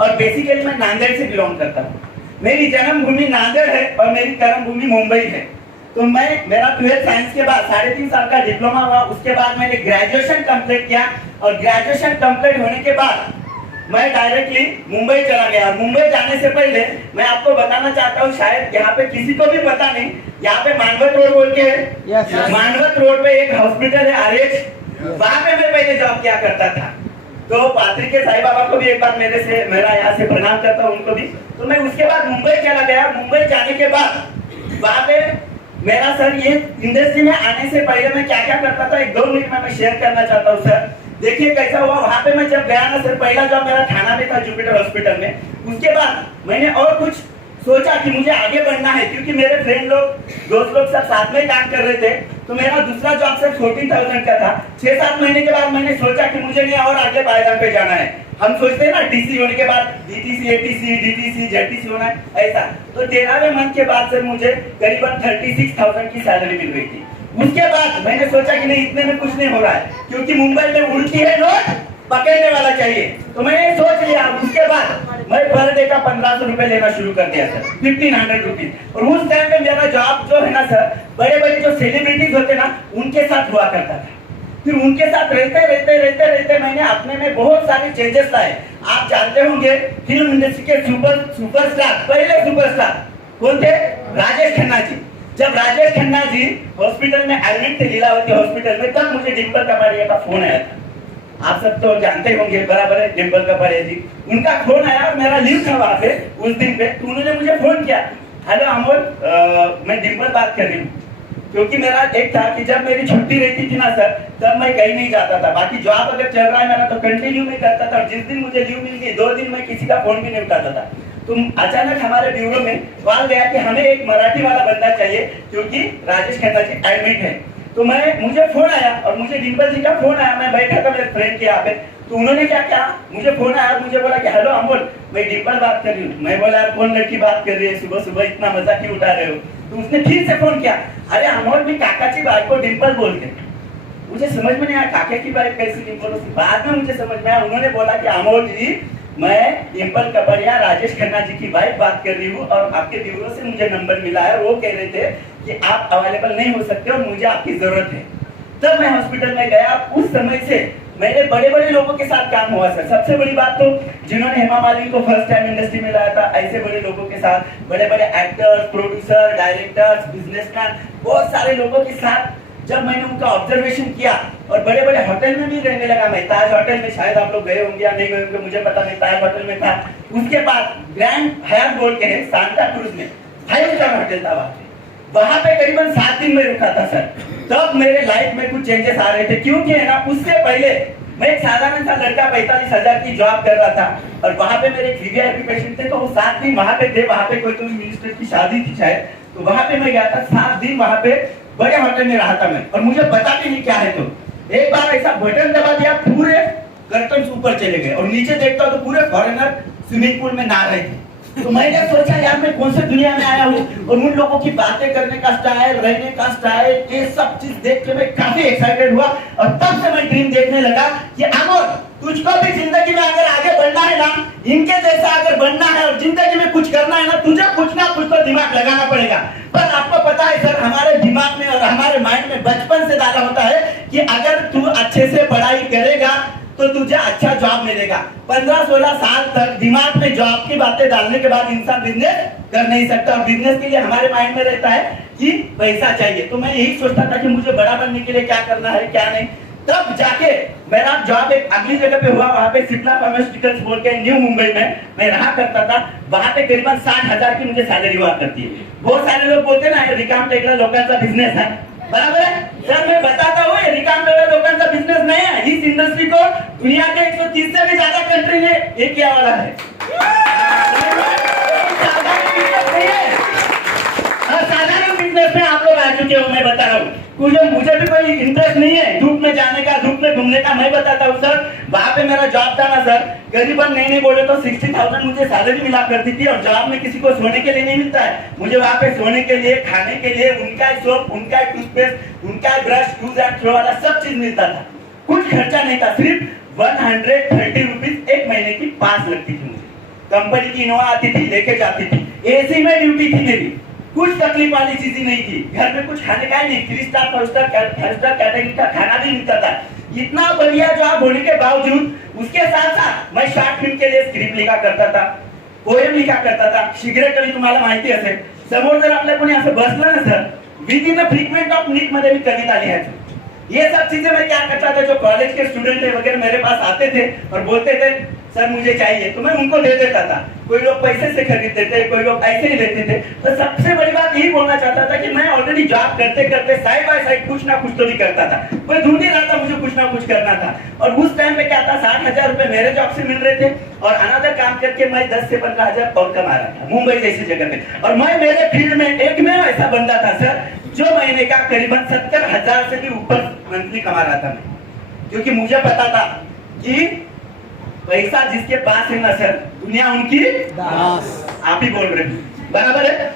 और बेसिकली मैं नांदेड़ से बिलोंग करता हूँ। मेरी जन्मभूमि नांदेड़ है और मेरी कर्मभूमि मुंबई है। तो मेरा 12th साइंस के बाद 3.5 साल का डिप्लोमा हुआ। उसके बाद मैंने ग्रेजुएशन कंप्लीट किया और ग्रेजुएशन कंप्लीट होने के बाद मैं डायरेक्टली मुंबई चला गया। मुंबई जाने से पहले मैं आपको बताना चाहता हूँ, शायद यहाँ पे किसी को भी पता नहीं, यहाँ पे मानवत रोड बोल के है। मानवत रोड पे एक हॉस्पिटल है RH, वहां पे मैं पहले जॉब किया करता था। तो पात्री के साईं बाबा को भी एक बार मेरा यहाँ से प्रणाम करता हूँ उनको भी। तो मैं उसके बाद मुंबई चला गया। मुंबई जाने के बाद वहां पे मेरा सर ये इंडस्ट्री में आने से पहले मैं क्या क्या करता था, 1-2 मिनट में मैं शेयर करना चाहता हूँ सर। देखिए कैसा हुआ। वहां पे मैं जब गया ना सर, पहला जॉब मेरा थाना में था, जुपिटर हॉस्पिटल में। उसके बाद मैंने और कुछ सोचा कि मुझे आगे बढ़ना है, क्योंकि मेरे फ्रेंड लोग, दोस्त लोग सब साथ में काम कर रहे थे। तो मेरा दूसरा जॉब सिर्फ 14,000 का था। 6-7 महीने के बाद मैंने सोचा कि मुझे नहीं और आगे पायदान पे जाना है। हम सोचते हैं ना DC होने के बाद DTC, ATC, DTC, ZTC होना है, ऐसा। तो 13वें मंथ के बाद सर मुझे करीबन 36,000 की सैलरी मिल गई थी। उसके बाद मैंने सोचा कि नहीं, इतने में कुछ नहीं हो रहा है, क्योंकि मुंबई में उड़ती है नोट, पकड़ने वाला चाहिए। तो मैंने सोच लिया। उसके बाद मैं पर डे का 1,500 रुपए लेना शुरू कर दिया सर, 1,500 रुपीज। और उस टाइम में मेरा जॉब जो है ना सर, बड़े बड़े जो सेलिब्रिटीज होते ना, उनके साथ हुआ करता था। फिर उनके साथ रहते मैंने अपने में बहुत सारे चेंजेस लाए। आप जानते होंगे फिल्म इंडस्ट्री के सुपरस्टार, पहले सुपरस्टार कौन थे? राजेश खन्ना जी। जब राजेश खन्ना जी हॉस्पिटल में एडमिट थे, लीलावती हॉस्पिटल में, तब मुझे डिम्पल कपाड़िया का फोन आया था। आप सब तो जानते होंगे, बराबर है, डिम्पल कपाड़िया जी। उनका फोन आया और मेरा लीव था वहां पे उस दिन पे। तो उन्होंने मुझे फोन किया, हेलो अमोल, मैं डिम्पल बात कर रही हूँ। क्योंकि मेरा एक था कि जब मेरी छुट्टी रहती थी ना सर, तब मैं कहीं नहीं जाता था। बाकी जॉब अगर चल रहा है मेरा तो कंटिन्यू में करता था। और जिस दिन मुझे लीव मिल गई, 2 दिन मैं किसी का फोन भी नहीं उठाता था। तो अचानक हमारे ब्यूरो में कॉल गया कि हमें एक मराठी वाला बंदा चाहिए, क्योंकि राजेश खन्ना जी एडमिट है। तो मुझे फोन आया और मुझे डिम्पल जी का फोन आया। मैं बैठा था मेरे फ्रेंड के यहाँ पे। तो उन्होंने क्या किया, मुझे फोन आया, मुझे बोला कि हेलो अमोल, मैं डिम्पल बात कर रही हूँ। मैं बोला यार कौन लड़की बात कर रही है, सुबह सुबह इतना मजा क्यों उठा रहे हो? तो उसने फिर से फोन किया, अरे अमोल मैं काकाची बात को डिम्पल बोलते। मुझे समझ में नहीं आया काका की बात कैसी डिम्पल होती। बाद में मुझे समझ में आया। उन्होंने बोला कि अमोल जी, मैं डिम्पल कपाड़िया राजेश खन्ना जी की वाइफ बात कर रही हूँ और आपके ब्यूरो से मुझे नंबर मिला है। वो कह रहे थे कि आप अवेलेबल नहीं हो सकते और मुझे आपकी जरूरत है। तब मैं हॉस्पिटल में गया। उस समय से मैंने बड़े बड़े लोगों के साथ काम हुआ सर। सबसे बड़ी बात तो जिन्होंने हेमा मालिनी को फर्स्ट टाइम इंडस्ट्री में लाया था, ऐसे बड़े लोगों के साथ, बड़े बड़े एक्टर्स, प्रोड्यूसर, डायरेक्टर्स, बिजनेसमैन, बहुत सारे लोगों के साथ जब मैंने उनका ऑब्जर्वेशन किया और बड़े बड़े होटल में भी रहने लगा। मैं ताज होटल में, शायद आप लोग गए होंगे या नहीं गए होंगे, मुझे पता नहीं, ताज होटल में था। उसके बाद ग्रैंड हयात बोल के है सांता क्रूज में, 5 स्टार होटल था वहां पे करीबन 7 दिन में रुका था सर। तब मेरे लाइफ में कुछ चेंजेस आ रहे थे, क्योंकि है ना, उससे पहले मैं एक साधारण सा लड़का 45,000 की जॉब कर रहा था और वहां पे मेरे VIP पेशेंट थे। तो वो 7 दिन वहां पे थे। वहां पे कोई तो मिनिस्टर की शादी थी शायद, तो वहां पे मैं गया था। 7 दिन वहां पे बड़े होटल में रहा था मैं, और मुझे पता भी नहीं क्या है। तो एक बार ऐसा बटन दबा दिया, पूरे कर्टन ऊपर चले गए और नीचे देखता तो पूरे फॉरेनर स्विमिंग पूल में नहा रहे थे। तो मैंने सोचा यार मैं कौन से दुनिया में आया हूँ, और उन लोगों की बातें करने का स्टाइल, रहने का स्टाइल, ये सब चीज देख के मैं काफी एक्साइटेड हुआ। और तब से मैं ड्रीम देखने लगा कि अमोल, तुझको भी जिंदगी में अगर आगे बढ़ना है ना, इनके जैसा अगर बनना है और जिंदगी में कुछ करना है ना, तुझे कुछ ना कुछ तो दिमाग लगाना पड़ेगा। पर आपको पता है सर, हमारे दिमाग में और हमारे माइंड में बचपन से डाला होता है कि अगर तू अच्छे से पढ़ाई करेगा तो तुझे अच्छा जॉब मिलेगा। 15-16 साल तक दिमाग में जॉब की बातें डालने के बाद इंसान बिजनेस कर नहीं सकता। और बिजनेस के लिए हमारे माइंड में रहता है कि पैसा चाहिए। तो मैं यही सोचता था कि मुझे बड़ा बनने के लिए क्या करना है क्या नहीं। तब जाके मेरा जॉब एक अगली जगह पे हुआ, वहां पे सिप्ला फार्मास्यूटिकल्स बोल के न्यू मुंबई में मैं रहा करता था। वहां पे करीबन 60,000 की मुझे सैलरी हुआ करती है। बहुत सारे लोग बोलते ना रिकाम टेकला लोकांचा बिजनेस है, बराबर है सर। मैं बताता हूँ ये रिकाम टेकला लोकांचा बिजनेस नहीं है। इस इंडस्ट्री को दुनिया के 130 से भी ज्यादा कंट्री ने ये किया वाला है। साधारण बिजनेस में आप लोग आ चुके हो, मैं बता रहा हूँ। मुझे भी कोई इंटरेस्ट नहीं है धूप में जाने का, धूप में घूमने का। मैं बताता हूँ सर, वहां पे मेरा जॉब था ना सर, करीबन नहीं बोले तो 60,000 मुझे सैलरी मिला करती थी। और जॉब में किसी को सोने के लिए नहीं मिलता है, मुझे वहां पे सोने के लिए, खाने के लिए, उनका सोप, उनका टूथपेस्ट, उनका ब्रश, यूज एंड थ्रो वाला सब चीज मिलता था। कुछ खर्चा नहीं था, सिर्फ 130 रुपीज एक महीने की पास लगती थी मुझे। कंपनी की इनोवा आती थी, लेके जाती थी, एसी में ड्यूटी थी मेरी, कुछ तकलीफ वाली चीज नहीं थी, घर में कुछ खाने का ही नहीं, 3 स्टार 4 स्टार कैटेगरी का खाना भी मिलता था। इतना बढ़िया जॉब होने के बावजूद उसके साथ साथ मैं शॉर्ट फिल्म के लिए स्क्रिप्ट लिखा करता था, पोएम लिखा करता था। सिगरेट कधी तुम्हाला माहिती असेल, समोर जर आपल्या कोणी असं बसलं ना sir, within a frequent of minute मध्ये मी कविता लिहायचो। ये सब चीजें मैं क्या करता था, जो कॉलेज के स्टूडेंट थे वगैरह मेरे पास आते थे और बोलते थे सर मुझे चाहिए, तो मैं उनको दे देता था। कोई लोग पैसे से खरीदते थे, कोई लोग ऐसे ही देते थे। तो सबसे बड़ी बात यही बोलना चाहता था कि मैं ऑलरेडी जॉब करते करते साइड बाय साइड कुछ ना कुछ तो भी करता था, मैं ढूंढ ही रहा था, मुझे कुछ ना कुछ करना था। और उस टाइम पे क्या था, 60,000 रुपए मेरे जॉब से मिल रहे थे और अनदर काम करके मैं 10 से 15,000 और कमा रहा था मुंबई जैसी जगह पे। और मैं मेरे फील्ड में एक में ऐसा बंदा था सर, जो महीने का करीबन 70,000 से भी ऊपर मंथली कमा रहा था मैं, क्योंकि मुझे पता था कि पैसा जिसके पास है ना सर, दुनिया उनकी दास। आप ही बोल रहे हैं, बराबर है।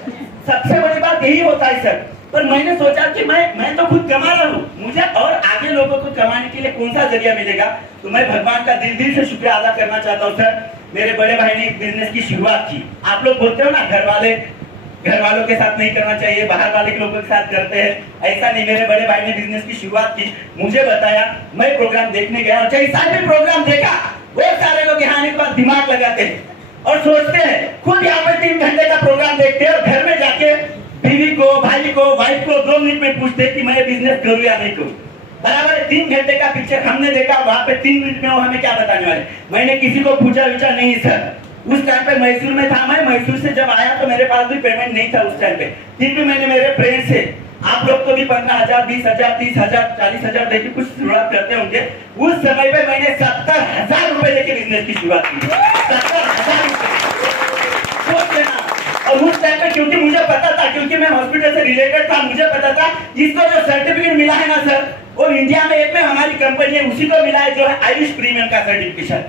सबसे बड़ी बात यही होता है सर। पर मैंने सोचा कि मैं तो खुद कमा रहा हूँ, मुझे और आगे लोगों को कमाने के लिए कौन सा जरिया मिलेगा। तो मैं भगवान का दिल से शुक्रिया अदा करना चाहता हूँ सर। मेरे बड़े भाई ने एक बिजनेस की शुरुआत की। आप लोग बोलते हो ना घर वालों के साथ नहीं करना चाहिए, बाहर वाले के लोगों के साथ करते हैं, ऐसा नहीं। मेरे बड़े भाई ने बिजनेस की शुरुआत की, मुझे बताया, मैं प्रोग्राम देखने गया और जैसा भी प्रोग्राम देखा वो सारे लोग यहाँ आने के बाद दिमाग लगाते हैं और सोचते हैं, खुद यहाँ पे 3 घंटे का प्रोग्राम देखते हैं और घर में जाके बीवी को, भाई को, वाइफ को 2 मिनट में पूछते कि मैं बिजनेस करूँ या नहीं करूँ। बराबर है। 3 घंटे का पिक्चर हमने देखा, वहां पे 3 मिनट में वो हमें क्या बताने वाले। मैंने किसी को पूछा विचार नहीं सर। उस टाइम पे मैसूर में था, मैं मैसूर से जब आया तो मेरे पास भी पेमेंट नहीं था उस टाइम पे। फिर भी मैंने मेरे फ्रेंड से, आप लोग तो भी 15,000, 20,000, 30,000, 40,000 देके कुछ शुरुआत करते होंगे, उस समय पे मैंने 70,000 रुपए लेके बिजनेस की शुरुआत की। 70,000 रुपए। और उस टाइम पे क्योंकि मुझे पता था, क्योंकि मैं हॉस्पिटल से रिलेटेड था, मुझे पता था इसको जो सर्टिफिकेट मिला है ना सर, वो इंडिया में एक में हमारी कंपनी है उसी को मिला है, जो है आयुष प्रीमियम का सर्टिफिकेशन।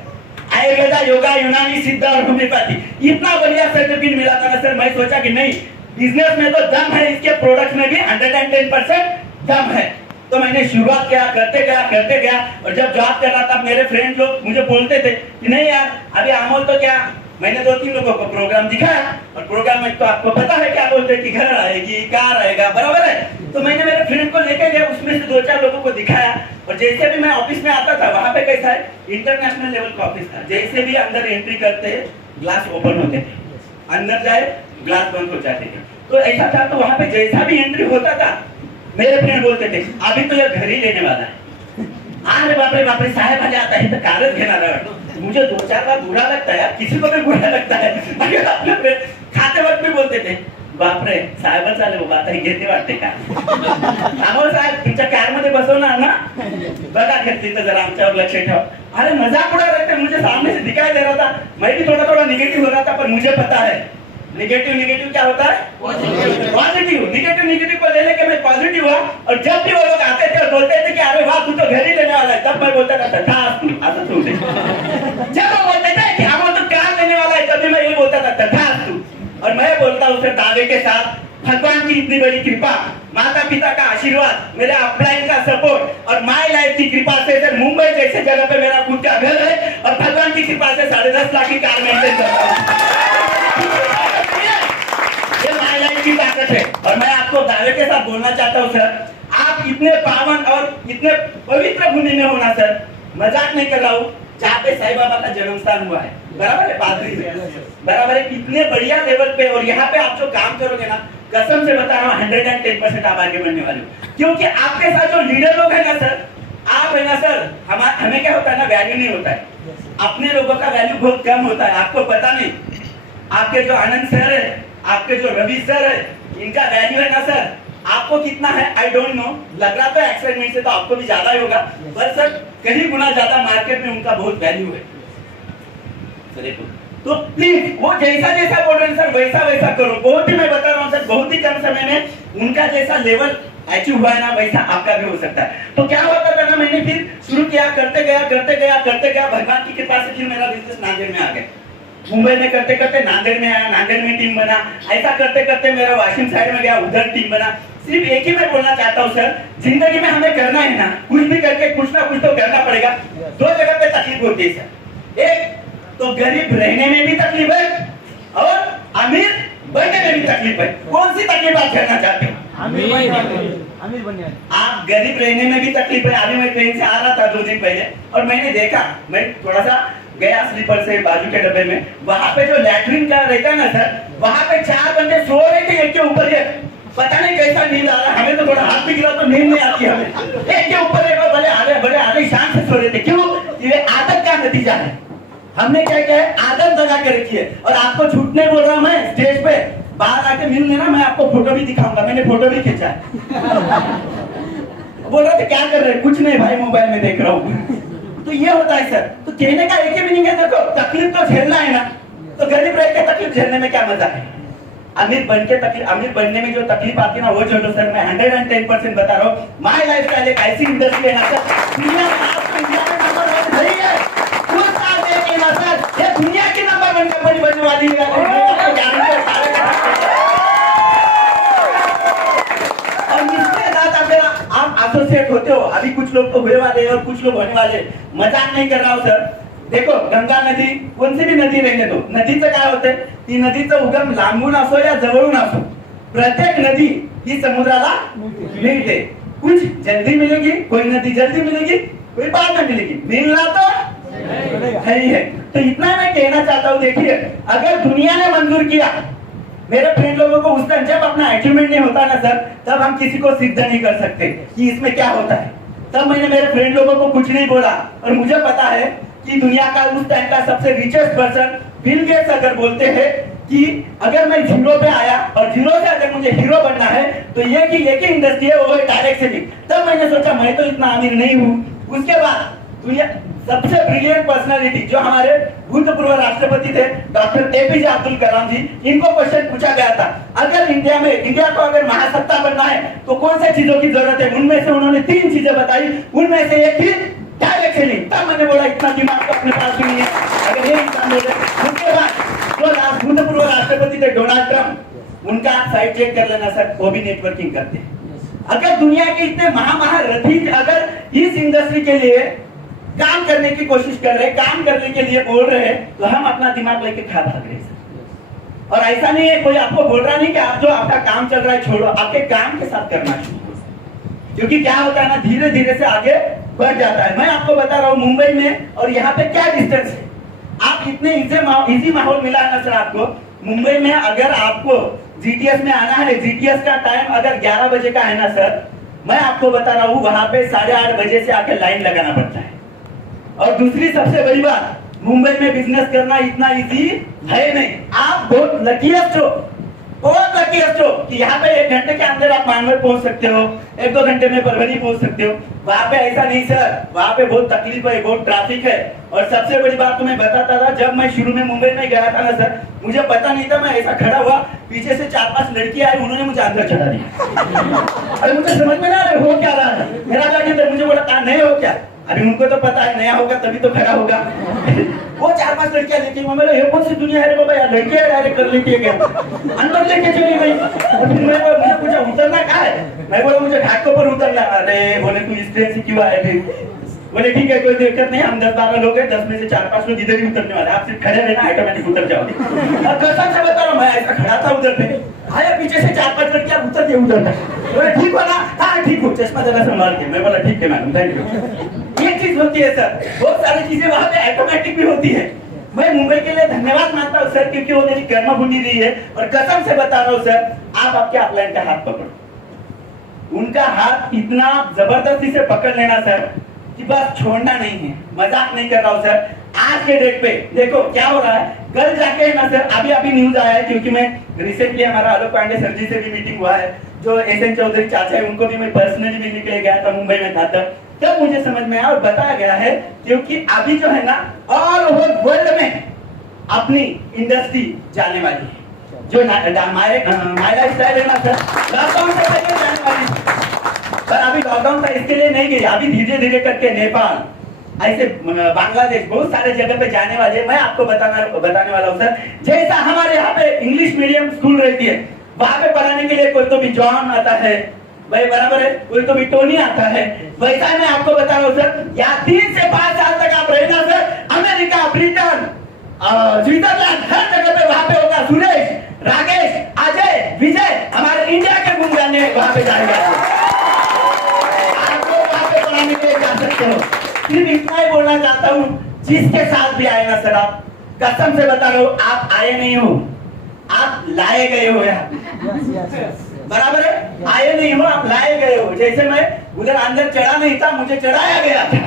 आयुर्वेदा, योगा, यूनानी, सिद्ध और होम्योपैथी, इतना बढ़िया सर्टिफिकेट मिला था ना सर। मैं सोचा कि नहीं, बिजनेस में तो दम है, इसके प्रोडक्ट में भी 110% दम है। तो मैंने शुरुआत किया, करते गया और जब जॉब कर रहा था मेरे फ्रेंड लोग मुझे बोलते थे कि नहीं यार अभी अमोल तो क्या। मैंने 2-3 लोगों को प्रोग्राम दिखाया और प्रोग्राम में तो आपको पता है क्या बोलते हैं कि घर आएगी, कार आएगा, बराबर है। तो मैंने मेरे फ्रेंड को लेके गया, उसमें से 2-4 लोगों को दिखाया और जैसे भी मैं ऑफिस में आता था, वहां पे कैसा है, इंटरनेशनल लेवल का ऑफिस था। जैसे भी अंदर एंट्री करते हैं ग्लास ओपन होते थे, अंदर जाए ग्लास बंद हो जाते थे। तो ऐसा था, तो वहां पे जैसा भी एंट्री होता था मेरे फ्रेंड बोलते थे अभी तो ये घर ही लेने वाला है। अरे बाप रे साहेब आले आता है तो कारच घेणार आहे। मुझे 2-4 बार बुरा लगता है यार, किसी को भी बुरा लगता है। खाते वक्त भी बोलते थे बाप रे साहेबच आले बाबा, आता घेते वाटते का। अमोल साहेब तुमच्या कार मध्ये बसवणार ना, बघा घेतली तर जरा आमच्यावर लक्ष ठेवा। अरे मजाक उड़ा रहे थे, मुझे सामने से दिखाई दे रहा था, मैं भी थोड़ा निगेटिव हो रहा था, पर मुझे पता है निगेटिव क्या होता है, पॉजिटिव। निगेटिव को ले लेके मैं पॉजिटिव हुआ और जब भी वो लोग आते थे और बोलते थे कि अरे वाह तू तो घर ही लेने वाला है, तब मैं बोलता था तथास्तु, ऐसा सुन ले। जब वो बोलते थे कि हम तो कार लेने वाला है, तभी मैं ये बोलता था तथास्तु। और मैं बोलता हूँ सर दावे के साथ, भगवान की इतनी बड़ी कृपा, माता पिता का आशीर्वाद, मेरे अपलाइन का सपोर्ट और माय लाइफ की कृपा से सर मुंबई जैसे जगह पे मेरा खुद का घर है और भगवान की कृपा से 10.5 लाख की कार मेंटेन करता हूँ। ये माय लाइफ की ताकत है। और मैं आपको दावे के साथ बोलना चाहता हूँ सर, आप इतने पावन और इतने पवित्र भूमि में होना सर, मजाक नहीं कर रहा हूँ, जहाँ पे साईं बाबा का जन्म स्थान हुआ है, बराबर है, पादरी में, बराबर है, इतने बढ़िया लेवल पे। और यहाँ पे आप जो काम करोगे ना, कसम से बता रहा हूँ 110% आप आगे बढ़ने वाले हो। क्योंकि आपके साथ जो लीडर लोग है ना सर, आप है ना सर, हमें क्या होता है ना, वैल्यू नहीं होता है, अपने लोगों का वैल्यू बहुत कम होता है, आपको पता नहीं। आपके जो आनंद सर है, आपके जो रवि सर है, इनका वैल्यू है ना सर, आपको कितना है आई डोंट नो, लग रहा था एक्साइटमेंट से तो आपको भी ज्यादा ही होगा, पर सर कहीं गुना ज्यादा मार्केट में उनका बहुत वैल्यू है सर। तो प्लीज वो जैसा बोल रहे हैं सर वैसा करो। बहुत ही मैं बता रहा हूँ सर, बहुत ही कम समय में उनका जैसा लेवल अचीव हुआ है ना, वैसा आपका भी हो सकता है। तो क्या होता था ना, मैंने फिर शुरू किया, करते गया, भगवान की कृपा से फिर मेरा बिजनेस नांदेड़ में आ गया। मुंबई में करते नांदेड़ में आया, नांदेड़ में टीम बना, ऐसा करते मेरा वाशिम साइड में गया, उधर टीम बना। सिर्फ एक ही मैं बोलना चाहता हूँ सर, जिंदगी में हमें करना है ना, कुछ भी करके कुछ ना कुछ तो करना पड़ेगा। 2 जगह पे तकलीफ होती है सर, एक तो गरीब रहने में भी तकलीफ है भी तकलीफ है। कौन सी तकलीफ आप झेलना चाहते हो? अमीर बनने आप गरीब रहने में भी तकलीफ है। अभी मैं ट्रेन से आ रहा था 2 दिन पहले और मैंने देखा, मैं थोड़ा सा गया स्लीपर से बाजू के डब्बे में, वहां पे जो लैट्रिन का रहता है ना सर, वहां पे 4 बंदे सो रहे थे एक के ऊपर एक। पता नहीं कैसा नींद आ रहा, हमें तो थोड़ा हाथ भी गिरा तो नींद नहीं आती हमें। एक के ऊपर एक बड़े आधे शान से सो रहे थे। क्यों? ये आदत का नतीजा है। हमने क्या किया है, आदत लगा के रखी है। और आपको झूठ नहीं बोल रहा मैं, स्टेज पे बाहर आके मिल लेना, मैं आपको फोटो भी दिखाऊंगा, मैंने फोटो भी खींचा है। बोल रहे थे क्या कर रहे? कुछ नहीं भाई, मोबाइल में देख रहा हूँ। तो ये होता है सर। तो कहने का एक ही मीनिंग है, देखो तकलीफ तो झेलना है ना, तो गरीब रह के तकलीफ झेलने में क्या मजा है? अमीर बनने में जो तकलीफ आती है ना, वो झेलो सर। मैं 110% बता रहा हूँ। माय लाइफस्टाइल एक ऐसी इंडस्ट्री है ना सर, दुनिया में आपको इंडिया में नंबर 1 नहीं है, कुछ साल देंगे ना सर, ये दुनिया की नंबर 1 कंपनी बनने वाली है। आपको गारंटी है सारे। और इसके साथ अगर आप एसोसिएट होते हो, अभी कुछ लोग तो हुए वाले और कुछ लोग होने वाले, मजाक नहीं कर रहा हूँ सर। देखो गंगा नदी, कोणती भी नदी रहने दो, नदीचं काय होतंय, ती नदीचा उगम लांबून असो या जवळून असो, प्रत्येक नदी ही समुद्राला मिळते। कुछ जल्दी मिलेगी, कोई नदी जल्दी मिलेगी, कोई बाद में मिलेगी, मिलना तो है ही है। तो इतना मैं कहना चाहता हूँ, देखिए अगर दुनिया ने मंजूर किया, मेरे फ्रेंड लोगों को उस टाइम जब अपना अचीवमेंट नहीं होता ना सर, तब हम किसी को सिद्ध नहीं कर सकते कि इसमें क्या होता है। तब मैंने मेरे फ्रेंड लोगों को कुछ नहीं बोला, और मुझे पता है कि दुनिया का उस टाइम का सबसे रिचेस्ट पर्सन बिल गेट्स अगर बोलते हैं कि अगर मैं जीरो पे आया और जीरो से अगर मुझे हीरो बनना है तो एक ही इंडस्ट्री है, वो है डायरेक्ट सेलिंग। तब मैंने सोचा मैं तो इतना अमीर नहीं हूँ। उसके बाद दुनिया सबसे ब्रिलियंट पर्सनालिटी जो हमारे भूतपूर्व राष्ट्रपति थे डॉक्टर APJ अब्दुल कलाम जी, इनको क्वेश्चन पूछा गया था, अगर इंडिया को अगर महासत्ता बनना है तो कौन सी चीजों की जरूरत है? उनमें से उन्होंने 3 चीजें बताई, उनमें से एक थी डायरेक्ट सेलिंग। तब मैंने बोला इतना दिमाग तो अपने पास भी नहीं है, अगर ये इंसान बोले। उसके बाद जो भूतपूर्व राष्ट्रपति थे डोनाल्ड ट्रंप, उनका आप साइट चेक कर लेना सर, वो भी नेटवर्किंग करते हैं। अगर दुनिया के इतने महारथी अगर इस इंडस्ट्री के लिए काम करने की कोशिश कर रहे, काम करने के लिए बोल रहे हैं, तो हम अपना दिमाग लेके खा भाग रहे हैं। और ऐसा नहीं है, कोई आपको बोल रहा नहीं कि आप जो आपका काम चल रहा है छोड़ो, आपके काम के साथ करना चाहिए। क्योंकि क्या होता है ना, धीरे धीरे से आगे बढ़ जाता है। मैं आपको बता रहा हूँ मुंबई में और यहाँ पे क्या डिस्टेंस है। आप इतने इजी माहौल मिला है ना सर आपको। मुंबई में अगर आपको GTS में आना है, GTS का टाइम अगर 11 बजे का है ना सर, मैं आपको बता रहा हूँ वहां पे 8:30 बजे से आके लाइन लगाना पड़ता है। और दूसरी सबसे बड़ी बात, मुंबई में बिजनेस करना इतना इजी है नहीं। आप बहुत लकीएस्ट हो, बहुत लकीएस्ट हो कि यहाँ पे 1 घंटे के अंदर आप मानवल पहुंच सकते हो, 1-2 घंटे में परभनी पहुंच सकते हो। वहां पे ऐसा नहीं सर, वहां पे बहुत तकलीफ है, बहुत ट्रैफिक है। और सबसे बड़ी बात तो मैं बताता था, जब मैं शुरू में मुंबई में गया था ना सर, मुझे पता नहीं था, मैं ऐसा खड़ा हुआ, पीछे से 4-5 लड़की आई, उन्होंने मुझे अंदर चढ़ा दिया। अरे मुझे समझ में ना आ रहा हो क्या रहा है। मेरा जाके मुझे बोला कहा नहीं हो क्या? अभी उनको तो पता है नया होगा तभी तो खड़ा होगा। वो 4-5 लड़कियां लेती है, मैं ये कौन सी दुनिया है रे बाबा यार, लड़कियां डायरेक्ट कर लेती है क्या? अंदर लेके चली गई। और फिर मैं मुझे पूछा उतरना कहाँ है? मैं बोला मुझे घाट के ऊपर उतरना। अरे बोले तू इस ट्रेन से क्यों आए थे? बोले ठीक है कोई दिक्कत नहीं, हम 10-12 लोग हैं, 10 में से 4-5 लोग इधर ही उतरने वाले, आप सिर्फ खड़े रहना, ऑटोमेटिक उतर जाओगे। और कसम से बता रहा हूँ, मैं ऐसा खड़ा था उधर पे, आया पीछे से 4-5 लड़कियां उतर के उधर। बोले ठीक हो ना? हाँ ठीक हो, चश्मा जरा संभाल के। मैं बोला ठीक है मैडम, थैंक यू। ये चीज होती है सर, बहुत सारी चीजें वहां पे ऑटोमेटिक भी होती है। मैं मुंबई के लिए धन्यवाद मानता हूँ सर, क्योंकि वो मेरी कर्मभूमि रही है। और कसम से बता रहा हूँ सर, आप आपके अपलाइन का हाथ पकड़ो, उनका हाथ इतना जबरदस्ती से पकड़ लेना सर कि बस छोड़ना नहीं है। मजाक नहीं कर रहा हूँ सर। आज के डेट पे देखो क्या हो रहा है, कल जाके ना सर, अभी न्यूज आया है, क्योंकि मैं रिसेंटली हमारा आलोक पांडे सर जी से भी मीटिंग हुआ है, जो SN चौधरी चाचा है, उनको भी मैं पर्सनली मिलने के लिए गया था, मुंबई में था। तब मुझे समझ में आया और बताया गया है, क्योंकि अभी जो है ना ऑल ओवर वर्ल्ड में अपनी इंडस्ट्री जाने वाली है, जो माय लाइफस्टाइल है ना सर, लॉकडाउन से पहले जाने वाली। पर अभी लॉकडाउन था इसके लिए नहीं गई, अभी धीरे धीरे करके नेपाल, ऐसे बांग्लादेश, बहुत सारे जगह पे जाने वाले। मैं आपको बताने वाला हूँ सर, जैसा हमारे यहाँ पे इंग्लिश मीडियम स्कूल रहती है, वहां पे पढ़ाने के लिए कोई तो भी जॉन आता है भाई, बराबर है, कोई तो भी टोनी आता है, वैसा मैं आपको बता रहा हूँ सर, यहाँ 3 से 5 साल तक आप रहना सर, अमेरिका, ब्रिटेन, स्विट्जरलैंड, हर जगह पे वहां पे होगा सुरेश, राकेश, अजय, जिसके साथ भी आए ना सर, आप कसम से बता रहा हूँ, आप आए नहीं हो, आप लाए गए हो यहाँ। बराबर है, आए नहीं हो, आप लाए गए हो। जैसे मैं उधर अंदर चढ़ा नहीं था, मुझे चढ़ाया गया था,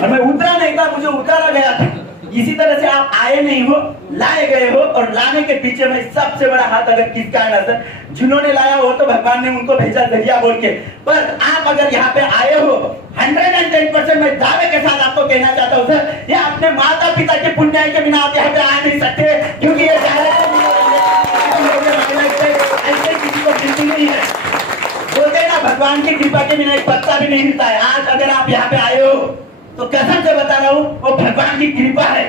और मैं उतरा नहीं था, मुझे उतारा गया था। इसी तरह से आप आए नहीं हो, लाए गए हो। और लाने के पीछे में सबसे बड़ा हाथ अगर किसका है ना सर, जिन्होंने लाया हो तो भगवान ने उनको भेजा जरिया बोल के। पर आप अगर यहाँ पे आए हो, 110% मैं दावे के साथ आपको कहना चाहता हूँ सर, ये अपने माता पिता के पुण्य के बिना आप यहाँ पे आ नहीं सकते, क्योंकि ये ऐसे किसी को मिलती नहीं है। बोलते हैं ना, भगवान की कृपा के बिना एक पत्ता भी नहीं हिलता है। आज अगर आप यहाँ पे आए हो तो कसम से बता रहा हूँ, वो भगवान की कृपा है।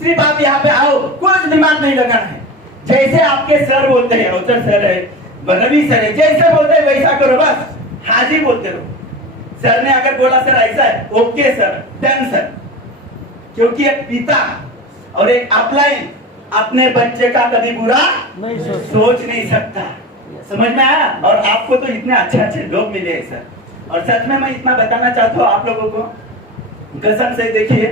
सिर्फ आप यहाँ पे आओ, कुछ दिमाग नहीं लगाना है। जैसे आपके सर बोलते हैं, अवसर सर है, रवि सर है, जैसे बोलते हैं वैसा करो, बस हाजी बोलते रहो। सर ने अगर बोला सर ऐसा है, ओके सर, डन सर। क्योंकि एक पिता और एक अपलाइन अपने बच्चे का कभी बुरा नहीं सोच नहीं सकता। समझ में आया? और आपको तो इतने अच्छे अच्छे लोग मिले हैं सर। और सच में मैं इतना बताना चाहता हूँ आप लोगों को, कसम से देखिए,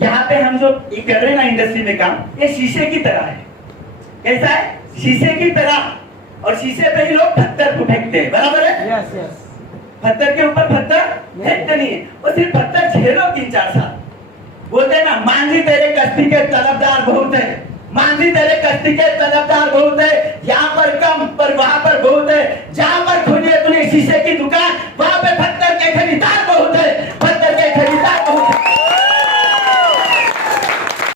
यहाँ पे हम जो ये कर रहे हैं ना इंडस्ट्री में काम, ये शीशे की तरह है। कैसा है? शीशे की तरह। और शीशे पे ही लोग पत्थर को फेंकते हैं, बराबर है? Yes yes. पत्थर के ऊपर पत्थर फेंकते नहीं है, वो सिर्फ पत्थर झेलो 3-4 साल। बोलते हैं ना, मांझी तेरे कश्ती के तलबदार बहुत है, मांझी तेरे कश्ती के तलबदार बहुत है, यहाँ पर कम पर वहां पर बहुत है। जहाँ